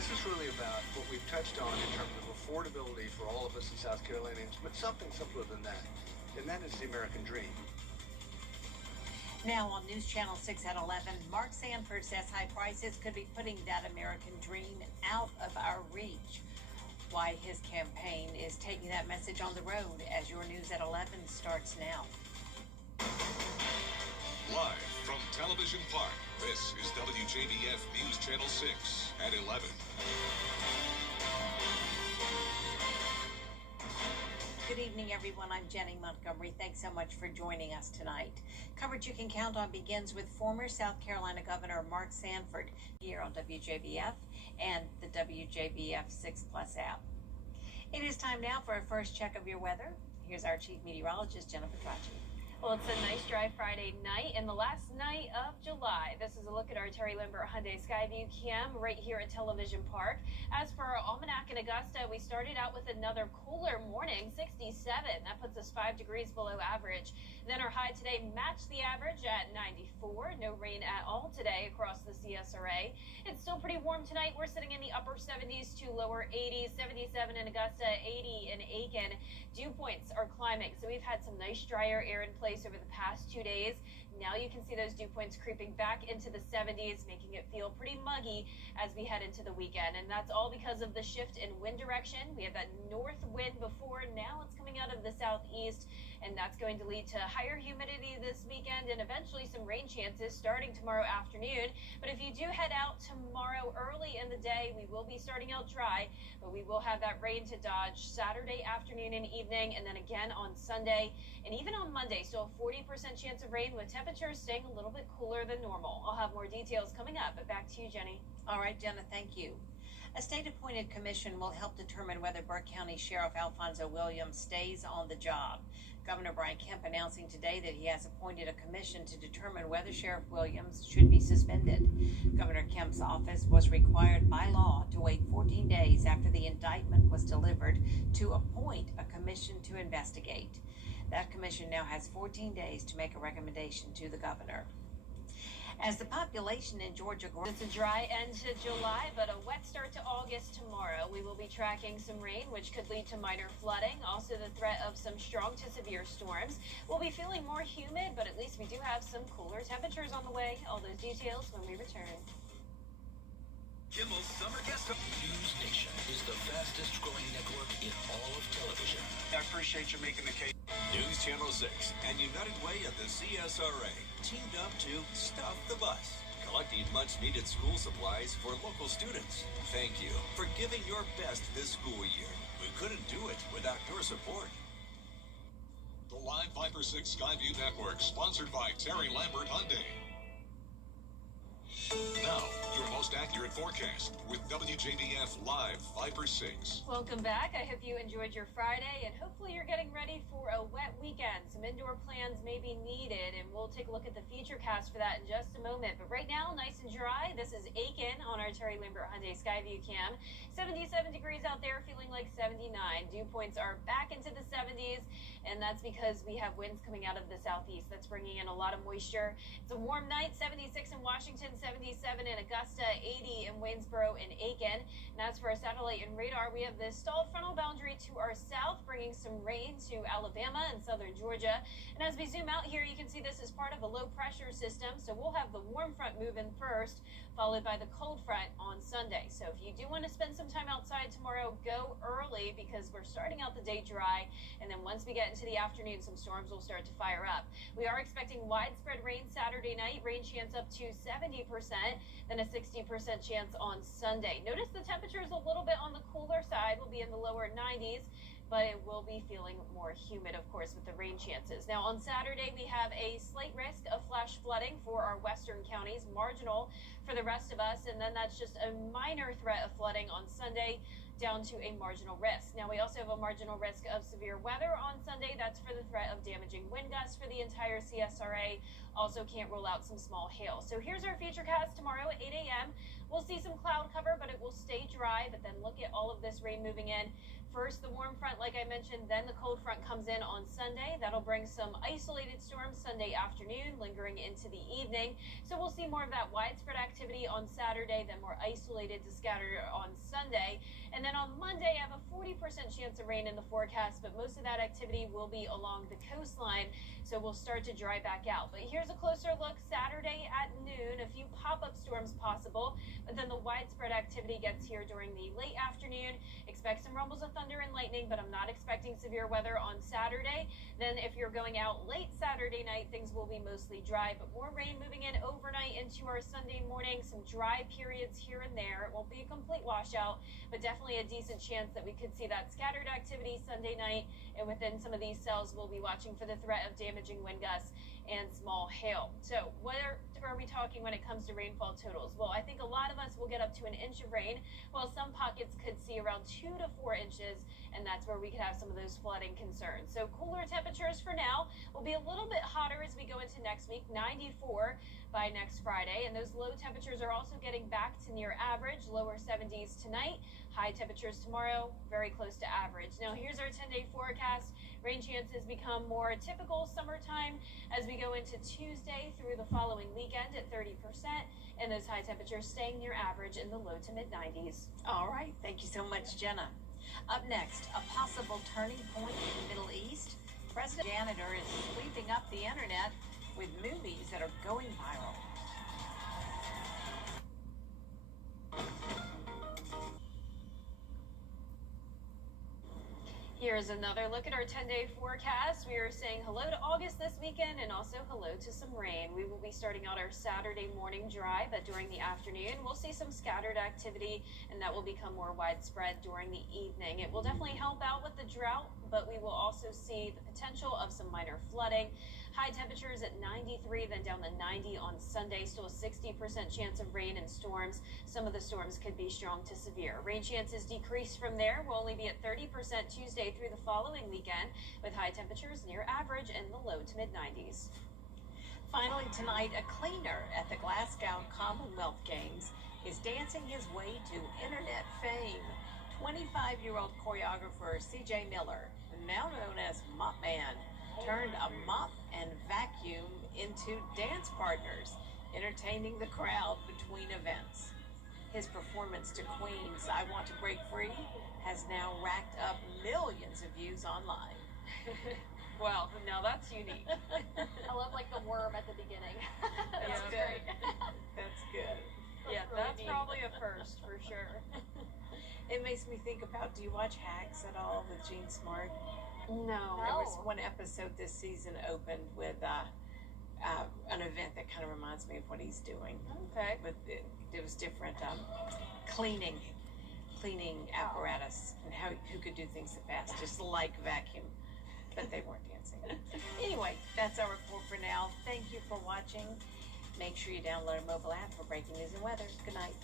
This is really about what we've touched on in terms of affordability for all of us in South Carolinians, but something simpler than that, and that is the American dream. Now on News Channel 6 at 11, Mark Sanford says high prices could be putting that American dream out of our reach. Why his campaign is taking that message on the road as your News at 11 starts now. Live from Television Park, this is WJBF News Channel 6 at 11. Good evening, everyone. I'm Jenny Montgomery. Thanks so much for joining us tonight. Coverage you can count on begins with former South Carolina Governor Mark Sanford here on WJBF and the WJBF 6 Plus app. It is time now for a first check of your weather. Here's our chief meteorologist, Jennifer Tracci. Well, it's a nice dry Friday night and the last night of July. This is a look at our Terry Lambert Hyundai Skyview cam right here at Television Park. As for our almanac in Augusta, we started out with another cooler morning, 67. That puts us 5 degrees below average. Then our high today matched the average at 94. No rain at all today across the CSRA. It's still pretty warm tonight. We're sitting in the upper 70s to lower 80s, 77 in Augusta, 80 in Aiken. Dew points are climbing, so we've had some nice drier air in place over the past 2 days. Now you can see those dew points creeping back into the 70s, making it feel pretty muggy as we head into the weekend. And that's all because of the shift in wind direction. We had that north wind before, now it's coming out of the southeast, and that's going to lead to higher humidity this weekend and eventually some rain chances starting tomorrow afternoon. But if you do head out tomorrow early in the day, we will be starting out dry, but we will have that rain to dodge Saturday afternoon and evening, and then again on Sunday and even on Monday. Still a 40% chance of rain with temperatures staying a little bit cooler than normal. I'll have more details coming up, but back to you, Jenny. All right, Jenna, thank you. A state-appointed commission will help determine whether Burke County Sheriff Alfonso Williams stays on the job. Governor Brian Kemp announcing today that he has appointed a commission to determine whether Sheriff Williams should be suspended. Governor Kemp's office was required by law to wait 14 days after the indictment was delivered to appoint a commission to investigate. That commission now has 14 days to make a recommendation to the governor. As the population in Georgia grows, it's a dry end to July, but a wet start to August tomorrow. We will be tracking some rain, which could lead to minor flooding. Also, the threat of some strong to severe storms. We'll be feeling more humid, but at least we do have some cooler temperatures on the way. All those details when we return. Kimmel's Summer Guest News Nation is the fastest growing network in all of television. I appreciate you making the case. News Channel 6 and United Way of the CSRA teamed up to Stuff the Bus, collecting much-needed school supplies for local students. Thank you for giving your best this school year. We couldn't do it without your support. The Live Viper 6 Skyview Network, sponsored by Terry Lambert Hyundai. Now, your most accurate forecast with WJBF Live Viper 6. Welcome back. I hope you enjoyed your Friday, and hopefully you're getting ready for a wet weekend. Some indoor plans may be needed, and we'll take a look at the feature cast for that in just a moment. But right now, nice and dry. This is Aiken on our Terry Lambert Hyundai Skyview cam. 77 degrees out there, feeling like 79. Dew points are back into the 70s, and that's because we have winds coming out of the southeast. That's bringing in a lot of moisture. It's a warm night, 76 in Washington, 77 in Augusta, 80 in Waynesboro and Aiken. And as for our satellite and radar, we have the stalled frontal boundary to our south, bringing some rain to Alabama and southern Georgia. And as we zoom out here, you can see this is part of a low pressure system. So we'll have the warm front move in first, followed by the cold front on Sunday. So if you do want to spend some time outside tomorrow, go early because we're starting out the day dry. And then once we get into the afternoon, some storms will start to fire up. We are expecting widespread rain Saturday night, rain chance up to 70%, then a 60% chance on Sunday. Notice the temperature is a little bit on the cooler side. We'll be in the lower 90s. But it will be feeling more humid, of course, with the rain chances. Now, on Saturday, we have a slight risk of flash flooding for our western counties, marginal for the rest of us, and then that's just a minor threat of flooding on Sunday, down to a marginal risk. Now, we also have a marginal risk of severe weather on Sunday. That's for the threat of damaging wind gusts for the entire CSRA. Also can't rule out some small hail. So here's our feature cast tomorrow at 8 a.m. We'll see some cloud cover, but it will stay dry. But then look at all of this rain moving in First, the warm front, like I mentioned, then the cold front comes in on Sunday. That'll bring some isolated storms Sunday afternoon, lingering into the evening. So we'll see more of that widespread activity on Saturday, then more isolated to scatter on Sunday. And then on Monday, I have a 40% chance of rain in the forecast, but most of that activity will be along the coastline, so we'll start to dry back out. But here's a closer look. Saturday at noon, a few pop-up storms possible, but then the widespread activity gets here during the late afternoon. Expect some rumbles of thunder and lightning, but I'm not expecting severe weather on Saturday. Then if you're going out late Saturday night, things will be mostly dry, but more rain moving in overnight into our Sunday morning. Some dry periods here and there. It won't be a complete washout, but definitely a decent chance that we could see that scattered activity Sunday night. And within some of these cells, we'll be watching for the threat of damaging wind gusts and small hail. So what are we talking when it comes to rainfall totals? Well, I think a lot of us will get up to an inch of rain, while some pockets could see around 2 to 4 inches, and that's where we could have some of those flooding concerns. So cooler temperatures for now. Will be a little bit hotter as we go into next week, 94 by next Friday, and those low temperatures are also getting back to near average, lower 70s tonight. High temperatures tomorrow, very close to average. Now here's our 10-day forecast. Rain chances become more typical summertime as we go into Tuesday through the following weekend at 30%, and those high temperatures staying near average in the low to mid 90s. All right, thank you so much, Jenna. Up next, a possible turning point in the Middle East. President Janitor is sweeping up the internet with movies that are going viral. Here's another look at our 10-day forecast. We are saying hello to August this weekend and also hello to some rain. We will be starting out our Saturday morning dry, but during the afternoon, we'll see some scattered activity, and that will become more widespread during the evening. It will definitely help out with the drought, but we will also see the potential of some minor flooding. High temperatures at 93, then down to 90 on Sunday. Still a 60% chance of rain and storms. Some of the storms could be strong to severe. Rain chances decrease from there. We'll only be at 30% Tuesday through the following weekend, with high temperatures near average in the low to mid 90s. Finally tonight, a cleaner at the Glasgow Commonwealth Games is dancing his way to internet fame. 25-year-old choreographer CJ Miller, now known as Mop Man, turned a mop and vacuum into dance partners, entertaining the crowd between events. His performance to Queen's I Want to Break Free has now racked up millions of views online. Wow, now that's unique. I love like the worm at the beginning. That's good. That's good. Yeah, really that's neat. probably a first for sure. It makes me think about, do you watch Hacks at all with Gene Smart? No. There was No. one episode this season opened with an event that kind of reminds me of what he's doing. Okay. But it was different cleaning apparatus and who could do things the fastest, like vacuum, but they weren't dancing. Anyway, that's our report for now. Thank you for watching. Make sure you download a mobile app for breaking news and weather. Good night.